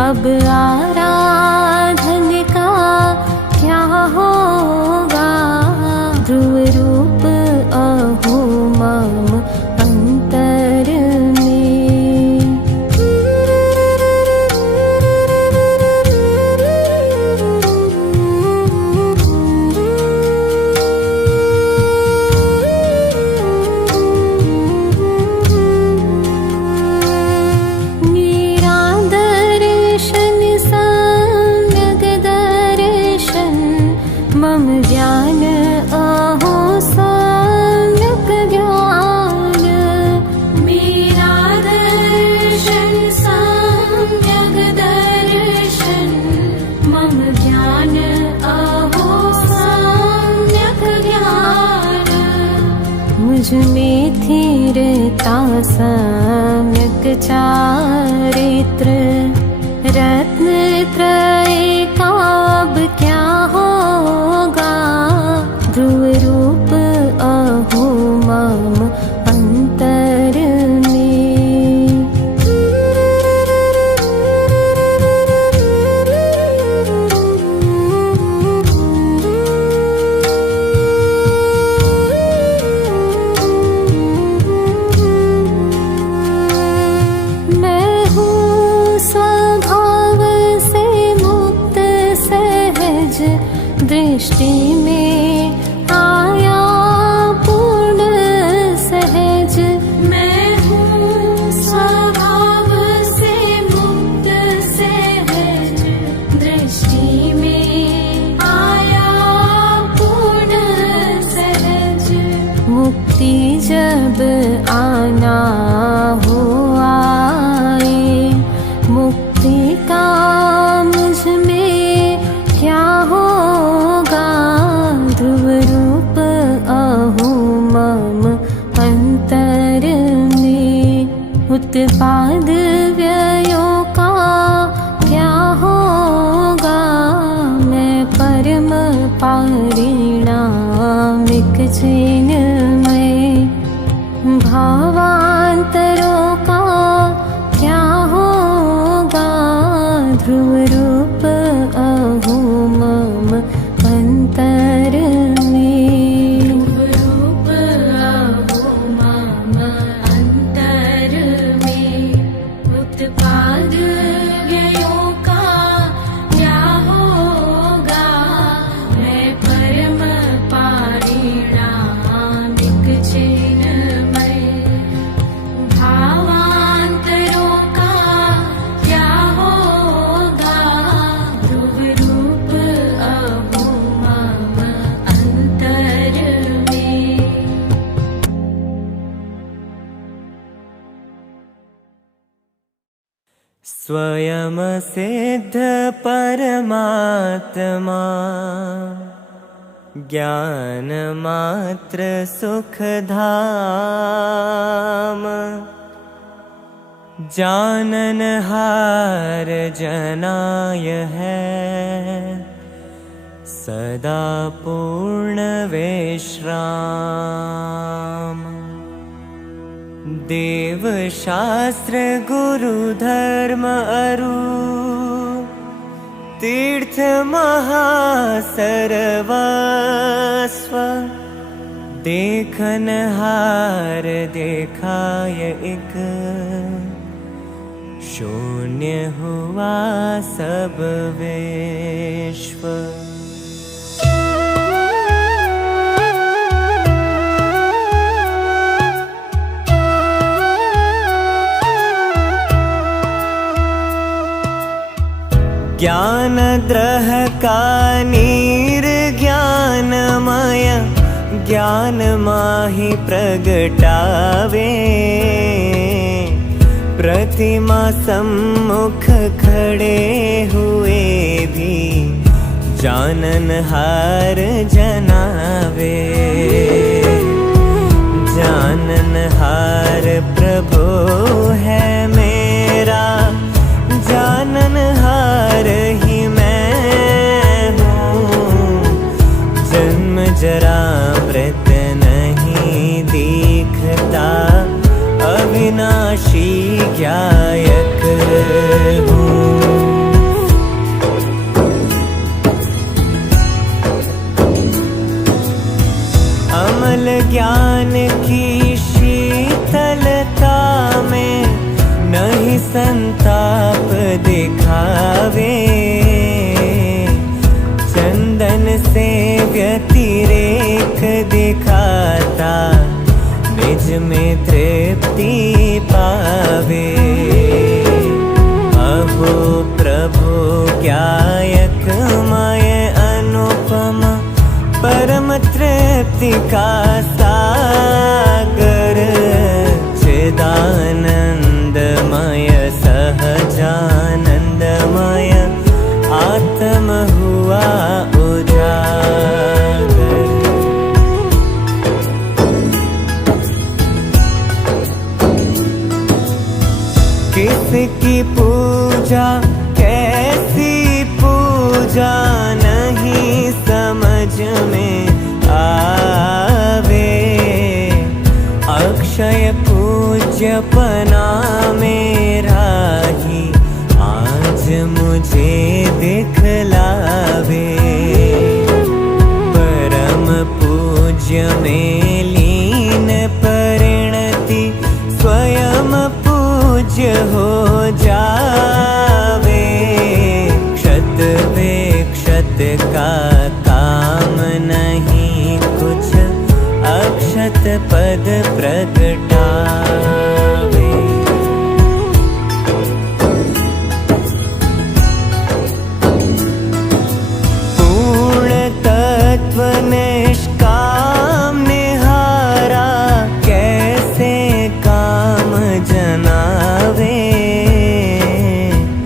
अब आराधन का क्या होगा। ध्रुव रूप अहो मम अंतर में। निरादर्शन सम्यक् दर्शन मम ज्ञान अहो सम्यक् ज्ञान। मेरा दर्शन सम्यक् दर्शन मम ज्ञान अहो सम्यक् ज्ञान। मुझ में स्थिरता सम्यक् चारित्र, रत्न त्रय का अब क्या होगा। ध्रुव रूप अहो मम अंतर में। मैं हूँ स्वभाव से मुक्त सहज, दृष्टि में आया पूर्ण सहज। मैं हूँ स्वभाव से मुक्त सहज, दृष्टि में आया पूर्ण सहज। मुक्ति जब आना हो आए, मुक्ति का मुझ में क्या होगा। ध्रुव रूप अहो मम अंतर में। उत्पाद व्ययों का क्या होगा। मैं परम पारिणामिक चिन्मय, भावांतरों का क्या होगा। ध्रुव रूप अहो मम अंतर में। रूप अहो मम अंतर में। उत्पाद व्ययों का क्या होगा। मैं परम पारिणामिक चिन्मय, भावांतरों का क्या होगा। ध्रुव रूप अहो मम अंतर में। स्वयं सिद्ध परमात्मा, ज्ञान मात्र सुख धाम। जानन हार जनाय है, सदा पूर्ण विश्राम। देव शास्त्र गुरु धर्म अरु, तीर्थ महासर्वस्व। देखन हार देखाय एक, शून्य हुआ सब विश्व। ज्ञान द्रह का निर्ज्ञानमय ज्ञान माहि प्रगटावे। प्रतिमा सम्मुख खड़े हुए भी जाननहार जनावे। जाननहार प्रभु है मेरा, जाननहार ही मैं हूँ। जन्म जरा मृत नहीं दिखता, अविनाशी ज्ञायक हूँ। अमल ज्ञान की शीतलता में नहीं संताप दिखावे। चंदन से व्यतिरेक दिखाता, निज में तृप्ति पावे। अहो प्रभु ज्ञायकमय अनुपम, परम तृप्ति का सागर। चिदानंदमय सहजानंदमय, आत्म हुआ उजागर। किसकी पूजा कैसी पूजा नहीं समझ में आवे। अक्षय पूज्यपना मेरा ही आज मुझे दिखलावे। परम पूज्य में लीन परिणति स्वयं पूज्य हो जावे। क्षत विक्षत का काम नहीं कुछ, अक्षत पद प्रगटावे। पूर्ण तत्व निष्काम निहारा, कैसे काम जनावे।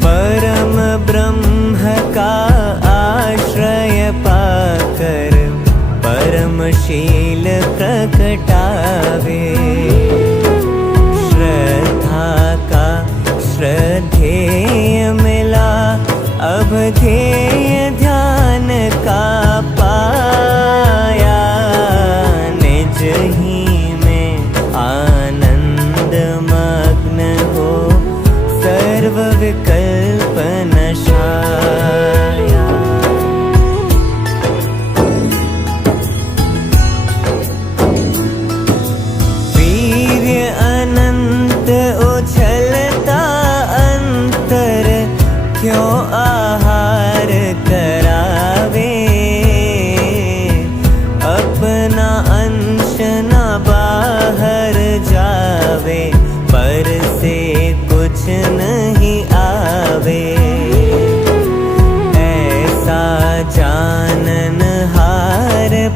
परम ब्रह्म का आश्रय पाकर परमशील प्रकटावे। श्रद्धा का श्रद्धेय मिला, अब ध्येय ध्यान का पाया। निज ही में आनंद मग्न हो, सर्व विकल्प नशाया। उछलता अंतर क्यों आहार करावे। अपना अंश न बाहर जावे, पर से कुछ नहीं आवे। ऐसा जाननहार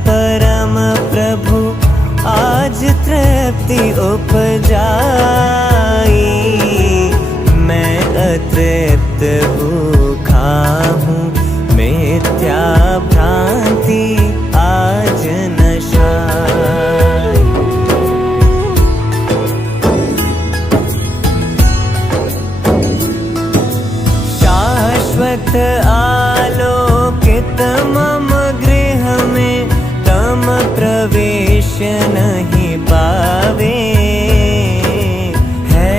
परम प्रभु आज तृप्ति उपजाई। मैं अतृप्त भूखा हूँ, मिथ्या भ्रांति आज नशाई। शाश्वत आलोकित मम गृह में तम प्रवेश नहीं पावे। है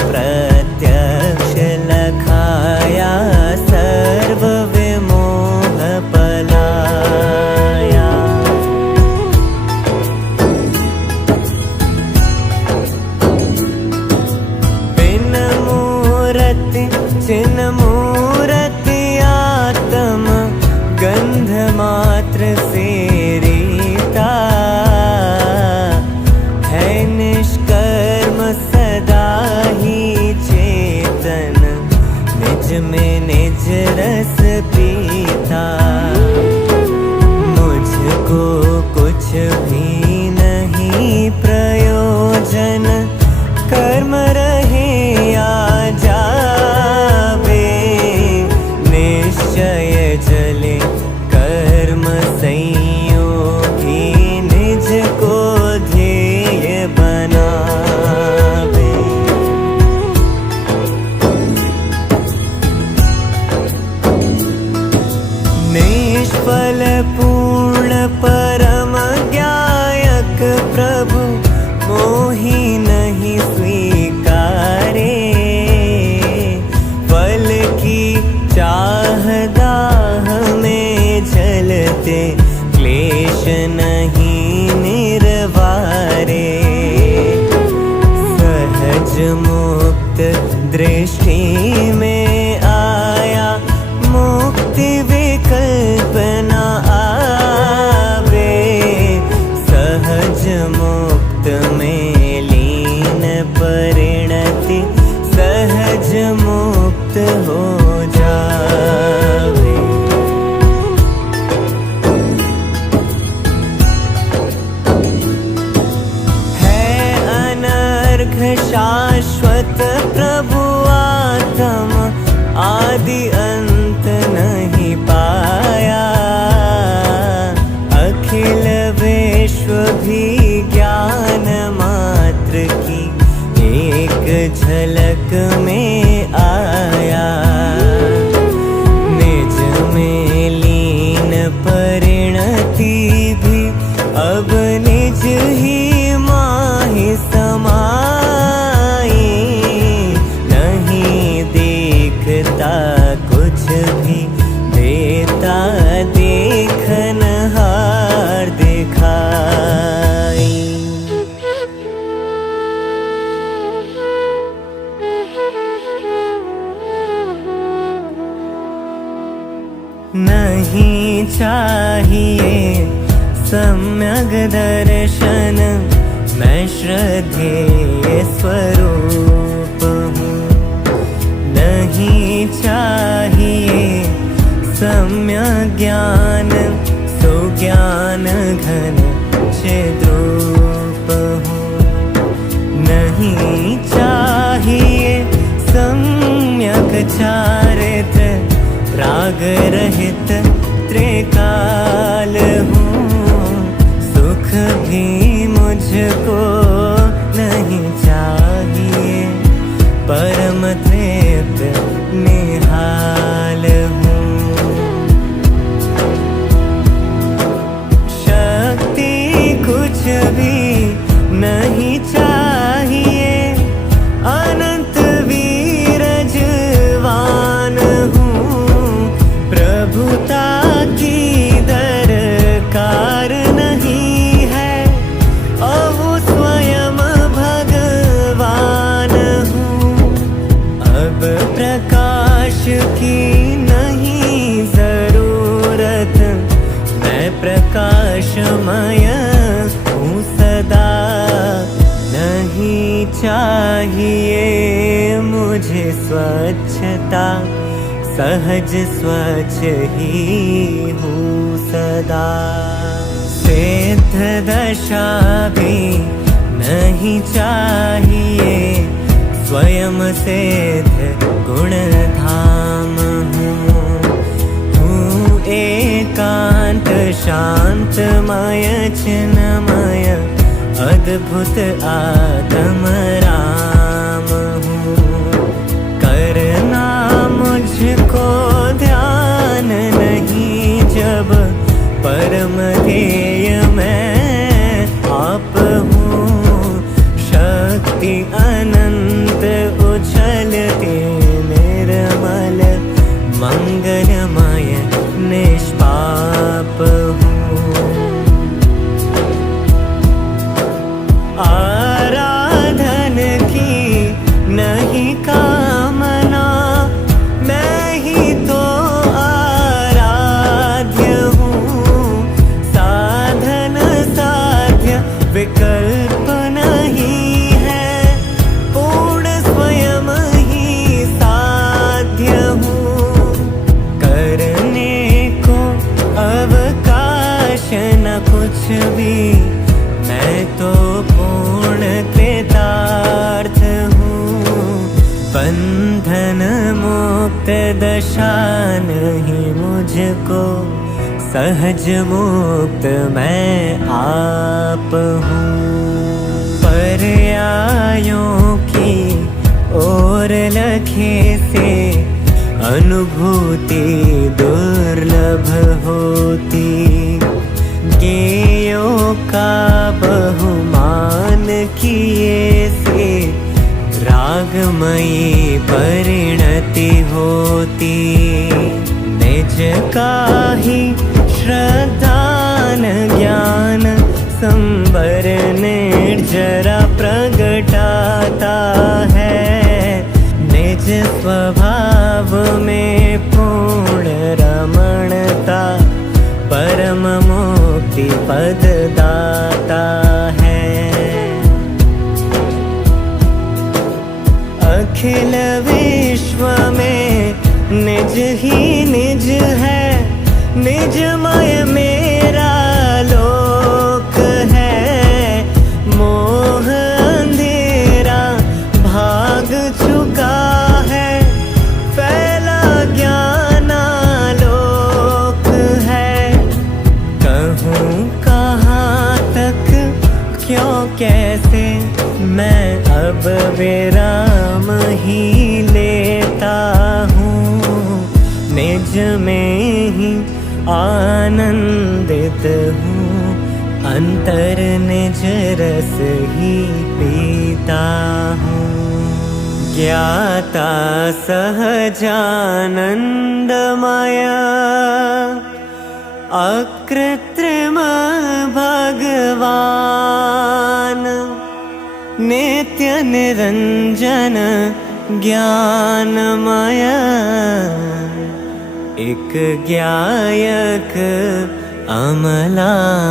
प्रत्यक्ष लखाया सर्व विमोह पलाया। बिन मूरति चिन्ह मूरति आत्म गंध मात्र से रीता है निष्कर्म सदा ही चेतन निज में निज रस पीता। मुझको कुछ भी नहीं प्रयोजन कर्म रहे या जावे निश्चय जले कर्म संयोगी निज को ध्येय बनावे। निष्फल पूर्ण परम ज्ञायक प्रभु मोहि नहीं स्वीकारे। फल की चाह दाह में जलते क्लेश नहीं निर्वारे। सहज मुक्त दृष्टि में आया मुक्ति विकल्प न आवे। सहज मुक्त में लीन परिणति सहज मुक्त हो जावे। है अनर्घ शाश्वत प्रभु आत्म आदि अंत नहीं पाया। अखिल विश्व भी ज्ञान मात्र की एक झलक में आया। निज में लीन परिणति भी अब निज ही माहि समाई। नहीं देखता कुछ भी देता देखनहार दिखाई। नहीं चाहिए सम्यक दर्शन मैं श्रद्धेय स्वरूप हूँ। नहीं चाहिए सम्यक ज्ञान सुज्ञान घन चिद्रूप हूँ। नहीं चाहिए सम्यक चारित्र राग रहित त्रिकाल हूँ। सुख भी मुझको नहीं चाहिए परम तृप्त निहाल हूँ। शक्ति कुछ भी नहीं चाहिए अनंत वीरजवान हूँ। प्रभुता की दरकार नहीं है अहो स्वयं भगवान हूँ। अब प्रकाश की नहीं जरूरत मैं प्रकाशमय हूँ सदा। नहीं चाहिए मुझे स्वच्छता सहज स्वच्छ ही हूँ सदा। सिद्ध दशा भी नहीं चाहिए स्वयं सिद्ध गुण धाम हूँ। एकांत शांतमय चिन्मय अद्भुत आत्म राम हूँ। करना मुझको ध्यान नहीं जब परम ध्येय मैं आप हूँ। शक्ति अनंत कामना, मैं ही तो आराध्य हूँ। साधन साध्य विकल्प नहीं है, पूर्ण स्वयं ही साध्य हूँ। करने को अवकाश न कुछ भी, मैं तो पूर्ण कृतार्थ हूँ। बंधन मुक्त दशा नहीं मुझको, सहज मुक्त मैं आप हूँ। पर्यायों की ओर लखे से अनुभूति दुर्लभ होती। ज्ञेयों का बहुमान किए से रागमयी परिणति होती। निज का ही श्रद्धान ज्ञान संबर निर्जरा प्रगटाता है। निज स्वभाव में पूर्ण रमणता परम मुक्ति पद दाता है। अखिल विश्व में निज ही निज है, निजमय मेरा लोक है। मोह अंधेरा भाग चुका है, फैला ज्ञानालोक है। कहूँ कहाँ तक क्यों कैसे, मैं अब विराम ही लेता हूँ। निज में ही आनंदित हूँ, अंतर निज रस ही पीता हूँ। ज्ञाता सहजानंदमय अकृत्रिम भगवान। नित्य निरंजन ज्ञानमय एक ज्ञायक अमलान।